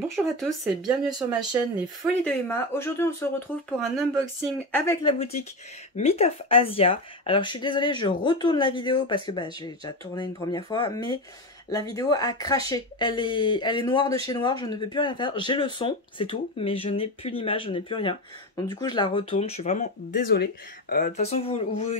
Bonjour à tous et bienvenue sur ma chaîne Les Folies de Emma. Aujourd'hui on se retrouve pour un unboxing avec la boutique Myth of Asia. Alors je suis désolée, je retourne la vidéo parce que j'ai déjà tourné une première fois, mais la vidéo a craché. Elle est noire de chez noir, je ne peux plus rien faire. J'ai le son, c'est tout, mais je n'ai plus l'image, je n'ai plus rien. Donc du coup je la retourne, je suis vraiment désolée. De toute façon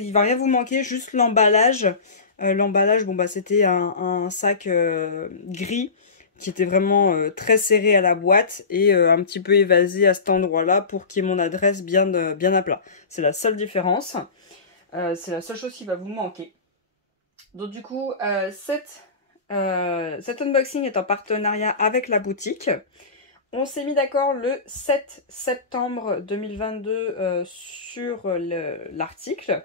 il va rien vous manquer, juste l'emballage. L'emballage, c'était un sac gris qui était vraiment très serré à la boîte et un petit peu évasé à cet endroit-là pour qu'il y ait mon adresse bien à plat. C'est la seule différence. C'est la seule chose qui va vous manquer. Donc du coup, cet unboxing est en partenariat avec la boutique. On s'est mis d'accord le 7 septembre 2022 sur l'article.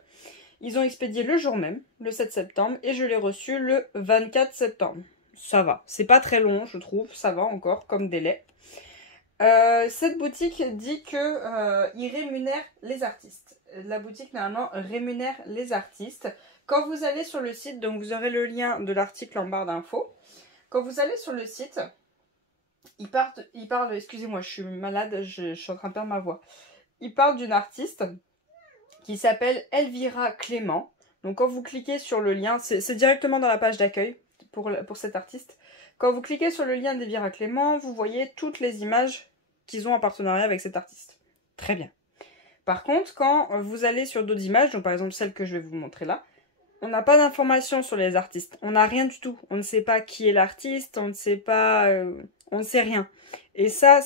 Ils ont expédié le jour même, le 7 septembre, et je l'ai reçu le 24 septembre. Ça va, c'est pas très long je trouve, ça va encore comme délai. Cette boutique dit que il rémunère les artistes. La boutique normalement rémunère les artistes. Quand vous allez sur le site, donc vous aurez le lien de l'article en barre d'infos. Quand vous allez sur le site, il parle, excusez-moi, je suis malade, je suis en train de perdre ma voix. Il parle d'une artiste qui s'appelle Elvira Clément. Donc quand vous cliquez sur le lien, c'est directement dans la page d'accueil pour cet artiste. Quand vous cliquez sur le lien d'Elvira Clément, vous voyez toutes les images qu'ils ont en partenariat avec cet artiste. Très bien. Par contre, quand vous allez sur d'autres images, donc par exemple celle que je vais vous montrer là, on n'a pas d'informations sur les artistes. On n'a rien du tout. On ne sait pas qui est l'artiste, on ne sait pas... on ne sait rien. Et ça,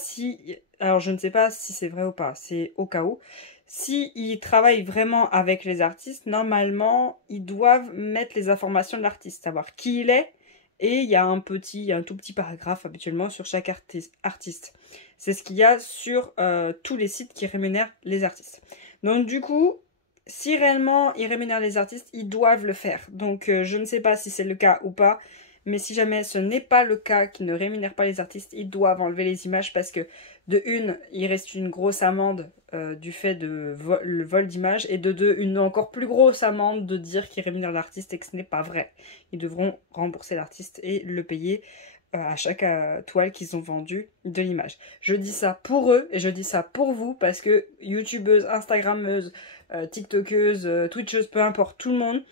alors je ne sais pas si c'est vrai ou pas, c'est au cas où. S'ils travaillent vraiment avec les artistes, normalement, ils doivent mettre les informations de l'artiste, savoir qui il est, et il y a un tout petit paragraphe habituellement sur chaque artiste. C'est ce qu'il y a sur tous les sites qui rémunèrent les artistes. Donc du coup, si réellement ils rémunèrent les artistes, ils doivent le faire. Donc je ne sais pas si c'est le cas ou pas, mais si jamais ce n'est pas le cas, qu'ils ne rémunèrent pas les artistes, ils doivent enlever les images parce que de une, il reste une grosse amende du fait de le vol d'images, et de deux, une encore plus grosse amende de dire qu'ils rémunèrent l'artiste et que ce n'est pas vrai. Ils devront rembourser l'artiste et le payer à chaque toile qu'ils ont vendue de l'image. Je dis ça pour eux et je dis ça pour vous parce que youtubeuses, instagrammeuses, tiktokeuses, twitcheuses, peu importe, tout le monde,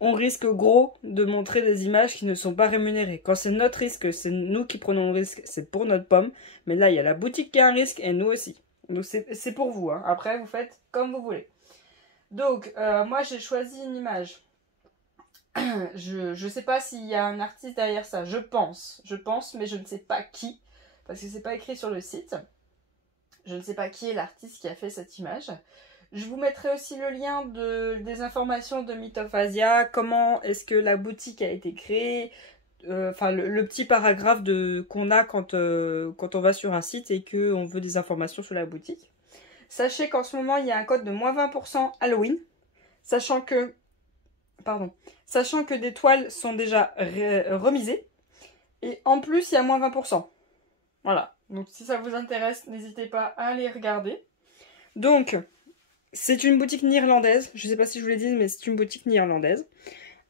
on risque gros de montrer des images qui ne sont pas rémunérées. Quand c'est notre risque, c'est nous qui prenons le risque, c'est pour notre pomme. Mais là, il y a la boutique qui a un risque et nous aussi. Donc c'est pour vous. Hein. Après, vous faites comme vous voulez. Donc, moi, j'ai choisi une image. Je sais pas s'il y a un artiste derrière ça. Je pense, mais je ne sais pas qui. Parce que c'est pas écrit sur le site. Je ne sais pas qui est l'artiste qui a fait cette image. Je vous mettrai aussi le lien des informations de Myth of Asia, comment est-ce que la boutique a été créée, le petit paragraphe qu'on a quand on va sur un site et qu'on veut des informations sur la boutique. Sachez qu'en ce moment, il y a un code de moins 20% Halloween, sachant que des toiles sont déjà remisées, et en plus, il y a moins 20%. Voilà, donc si ça vous intéresse, n'hésitez pas à aller regarder. Donc... c'est une boutique néerlandaise, je ne sais pas si je vous l'ai dit, mais c'est une boutique néerlandaise.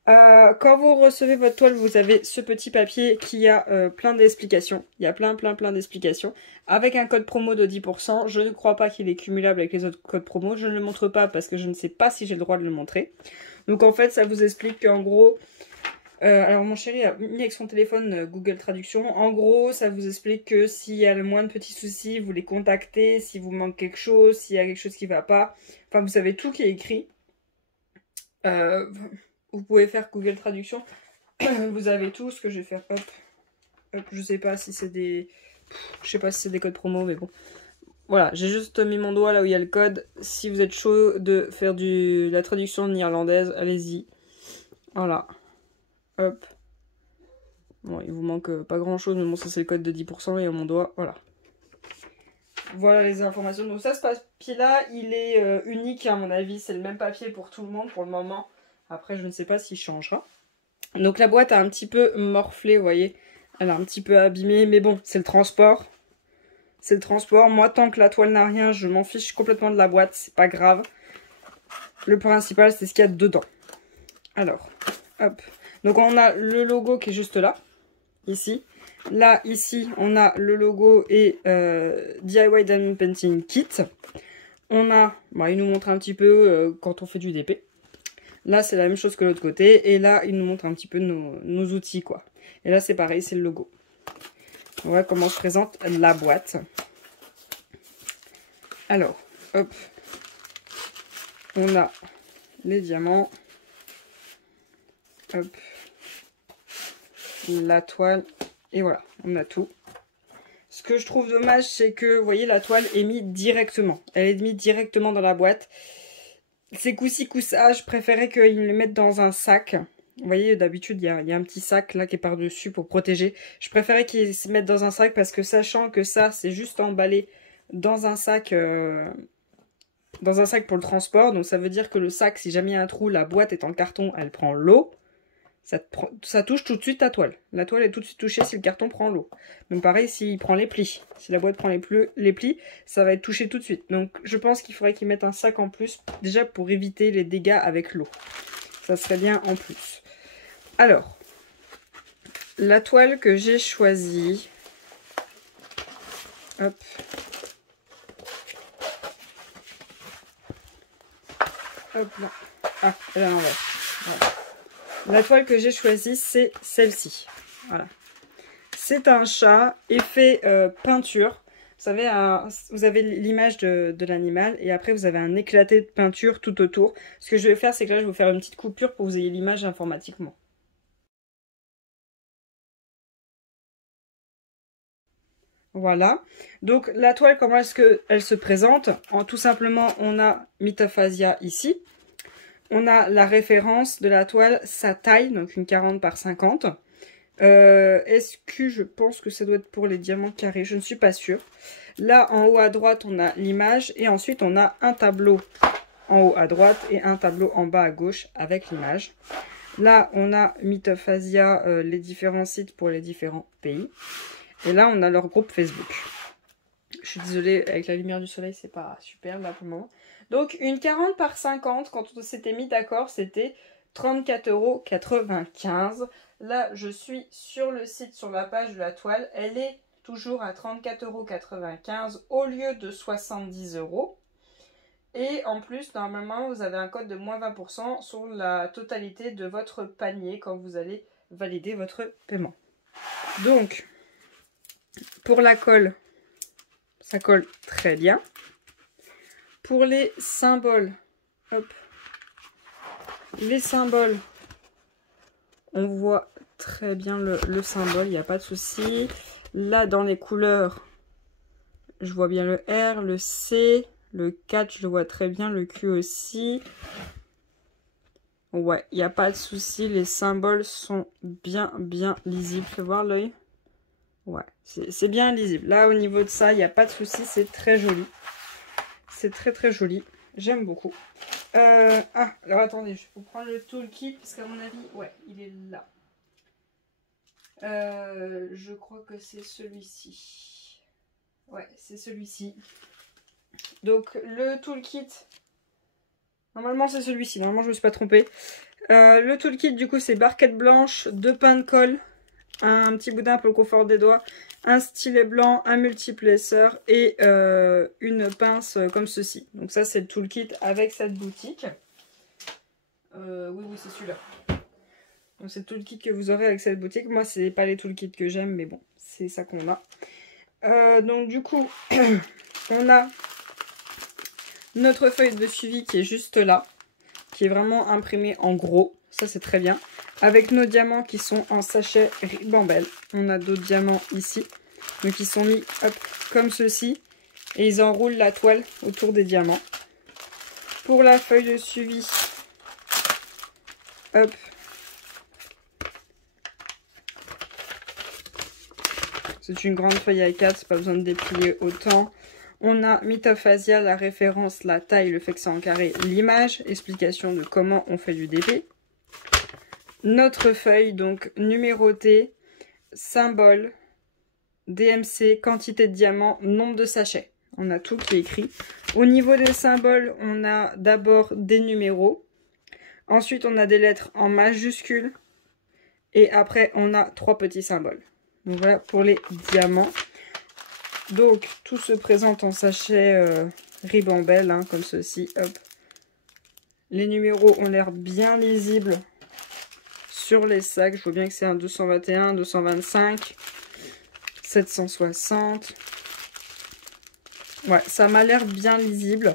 Quand vous recevez votre toile, vous avez ce petit papier qui a plein d'explications. Il y a plein d'explications. Avec un code promo de 10%, je ne crois pas qu'il est cumulable avec les autres codes promo. Je ne le montre pas parce que je ne sais pas si j'ai le droit de le montrer. Donc en fait, ça vous explique qu'en gros... alors mon chéri a mis avec son téléphone Google Traduction. En gros, ça vous explique que s'il y a le moins de petits soucis, vous les contactez. Si vous manque quelque chose, s'il y a quelque chose qui ne va pas. Enfin, vous savez tout qui est écrit. Vous pouvez faire Google Traduction. Vous avez tout. Ce que je vais faire, hop, je sais pas si c'est des... je sais pas si c'est des codes promo, mais bon. Voilà, j'ai juste mis mon doigt là où il y a le code. Si vous êtes chaud de faire la traduction néerlandaise, allez-y. Voilà. Hop. Bon, il vous manque pas grand chose, mais bon, ça c'est le code de 10% et à mon doigt, voilà. Voilà les informations. Donc ça, ce papier-là, il est unique à mon avis. C'est le même papier pour tout le monde pour le moment. Après, je ne sais pas s'il changera. Donc la boîte a un petit peu morflé, vous voyez. Elle a un petit peu abîmé, mais bon, c'est le transport. C'est le transport. Moi, tant que la toile n'a rien, je m'en fiche complètement de la boîte. C'est pas grave. Le principal, c'est ce qu'il y a dedans. Alors, hop. Donc on a le logo qui est juste là, ici. Là, ici, on a le logo et DIY Diamond Painting Kit. On a, bah, il nous montre un petit peu quand on fait du DP. Là, c'est la même chose que l'autre côté. Et là, il nous montre un petit peu nos outils, quoi. Et là, c'est pareil, c'est le logo. Voilà comment se présente la boîte. Alors, hop. On a les diamants. Hop. La toile. Et voilà, on a tout. Ce que je trouve dommage, c'est que, vous voyez, la toile est mise directement. Elle est mise directement dans la boîte. C'est coup-ci, coup-ça. Je préférais qu'ils le mettent dans un sac. Vous voyez, d'habitude, il y a un petit sac là qui est par-dessus pour protéger. Je préférais qu'ils se mettent dans un sac parce que sachant que ça, c'est juste emballé dans un sac pour le transport. Donc ça veut dire que le sac, si jamais il y a un trou, la boîte est en carton, elle prend l'eau. Ça touche tout de suite ta toile. La toile est tout de suite touchée si le carton prend l'eau. Donc pareil s'il prend les plis. Si la boîte prend les plis, ça va être touché tout de suite. Donc je pense qu'il faudrait qu'ils mettent un sac en plus, déjà pour éviter les dégâts avec l'eau. Ça serait bien en plus. Alors, la toile que j'ai choisie. Hop. Hop là. Ah, elle est à l'envers. Voilà. La toile que j'ai choisie, c'est celle-ci. Voilà. C'est un chat, effet peinture. Vous savez, vous avez l'image de l'animal et après vous avez un éclaté de peinture tout autour. Ce que je vais faire, c'est que là, je vais vous faire une petite coupure pour que vous ayez l'image informatiquement. Voilà. Donc la toile, comment est-ce qu'elle se présente? Tout simplement, on a Myth of Asia ici. On a la référence de la toile, sa taille, donc une 40 par 50. Est-ce que je pense que ça doit être pour les diamants carrés? Je ne suis pas sûre. Là, en haut à droite, on a l'image. Et ensuite, on a un tableau en haut à droite et un tableau en bas à gauche avec l'image. Là, on a Myth of Asia, les différents sites pour les différents pays. Et là, on a leur groupe Facebook. Je suis désolée, avec la lumière du soleil, c'est pas super là pour le moment. Donc, une 40 par 50, quand on s'était mis d'accord, c'était 34,95 €. Là, je suis sur le site, sur la page de la toile. Elle est toujours à 34,95 € au lieu de 70 €. Et en plus, normalement, vous avez un code de moins 20% sur la totalité de votre panier quand vous allez valider votre paiement. Donc, pour la colle, ça colle très bien. Pour les symboles, hop, les symboles, on voit très bien le symbole, il n'y a pas de souci. Là, dans les couleurs, je vois bien le R, le C, le 4, je le vois très bien, le Q aussi. Ouais, il n'y a pas de souci, les symboles sont bien lisibles. Fais voir l'œil. Ouais, c'est bien lisible. Là, au niveau de ça, il n'y a pas de souci, c'est très joli. C'est très joli. J'aime beaucoup. Alors attendez, je vais prendre le toolkit parce qu'à mon avis, ouais, il est là. Je crois que c'est celui-ci. Ouais, c'est celui-ci. Donc le toolkit, normalement c'est celui-ci. Normalement je me suis pas trompée. Le toolkit du coup c'est barquette blanche, 2 pains de colle, un petit boudin pour le confort des doigts, un stylet blanc, un multiplaceur et une pince comme ceci. Donc ça c'est le toolkit avec cette boutique. Oui c'est celui-là. Donc c'est le toolkit que vous aurez avec cette boutique. Moi c'est pas les toolkits que j'aime mais bon c'est ça qu'on a. Donc du coup on a notre feuille de suivi qui est juste là, qui est vraiment imprimée en gros. Ça c'est très bien. Avec nos diamants qui sont en sachet ribambelle. On a d'autres diamants ici. Donc ils sont mis hop, comme ceci. Et ils enroulent la toile autour des diamants. Pour la feuille de suivi, hop. C'est une grande feuille A4, c'est pas besoin de déplier autant. On a Myth of Asia, la référence, la taille, le fait que c'est en carré, l'image, explication de comment on fait du DP. Notre feuille, donc numérotée, symbole, DMC, quantité de diamants, nombre de sachets. On a tout qui est écrit. Au niveau des symboles, on a d'abord des numéros. Ensuite, on a des lettres en majuscules. Et après, on a 3 petits symboles. Donc voilà pour les diamants. Donc tout se présente en sachet ribambelle, hein, comme ceci. Hop. Les numéros ont l'air bien lisibles sur les sacs. Je vois bien que c'est un 221, 225, 760. Ouais, ça m'a l'air bien lisible.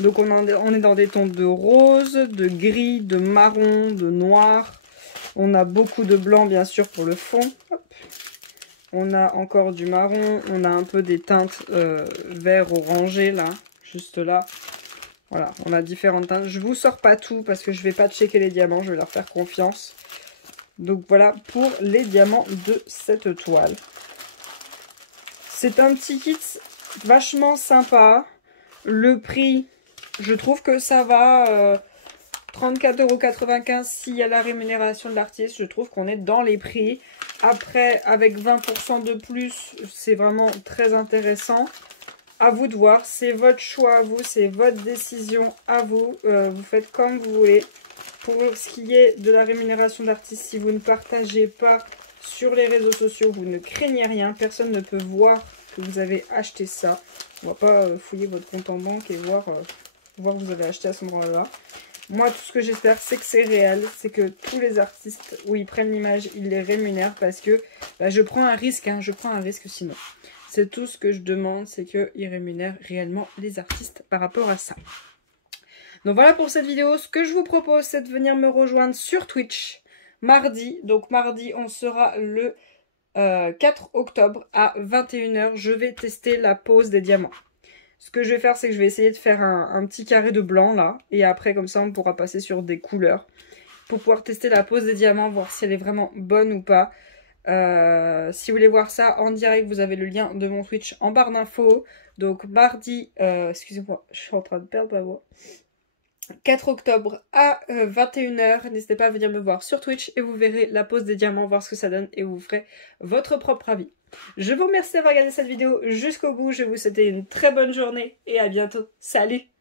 Donc on est dans des tons de rose, de gris, de marron, de noir. On a beaucoup de blanc bien sûr pour le fond. Hop. On a encore du marron. On a un peu des teintes vert orangé là, juste là. Voilà, on a différentes teintes. Je vous sors pas tout parce que je vais pas checker les diamants. Je vais leur faire confiance. Donc voilà pour les diamants de cette toile. C'est un petit kit vachement sympa. Le prix, je trouve que ça va. 34,95 € s'il y a la rémunération de l'artiste. Je trouve qu'on est dans les prix. Après, avec 20% de plus, c'est vraiment très intéressant. À vous de voir. C'est votre choix à vous. C'est votre décision à vous. Vous faites comme vous voulez. Pour ce qui est de la rémunération d'artiste, si vous ne partagez pas sur les réseaux sociaux, vous ne craignez rien. Personne ne peut voir que vous avez acheté ça. On va pas fouiller votre compte en banque et voir que vous avez acheté à ce moment-là. Moi, tout ce que j'espère, c'est que c'est réel. C'est que tous les artistes, où ils prennent l'image, ils les rémunèrent parce que bah, je prends un risque. Hein, je prends un risque sinon. C'est tout ce que je demande, c'est qu'ils rémunèrent réellement les artistes par rapport à ça. Donc voilà pour cette vidéo. Ce que je vous propose, c'est de venir me rejoindre sur Twitch mardi. Donc mardi, on sera le 4 octobre à 21 h. Je vais tester la pose des diamants. Ce que je vais faire, c'est que je vais essayer de faire un petit carré de blanc là. Et après, comme ça, on pourra passer sur des couleurs. Pour pouvoir tester la pose des diamants, voir si elle est vraiment bonne ou pas. Si vous voulez voir ça en direct, vous avez le lien de mon Twitch en barre d'infos. Donc mardi, excusez-moi, je suis en train de perdre ma voix. 4 octobre à 21 h. N'hésitez pas à venir me voir sur Twitch et vous verrez la pose des diamants, voir ce que ça donne et vous ferez votre propre avis. Je vous remercie d'avoir regardé cette vidéo jusqu'au bout. Je vais vous souhaiter une très bonne journée et à bientôt. Salut!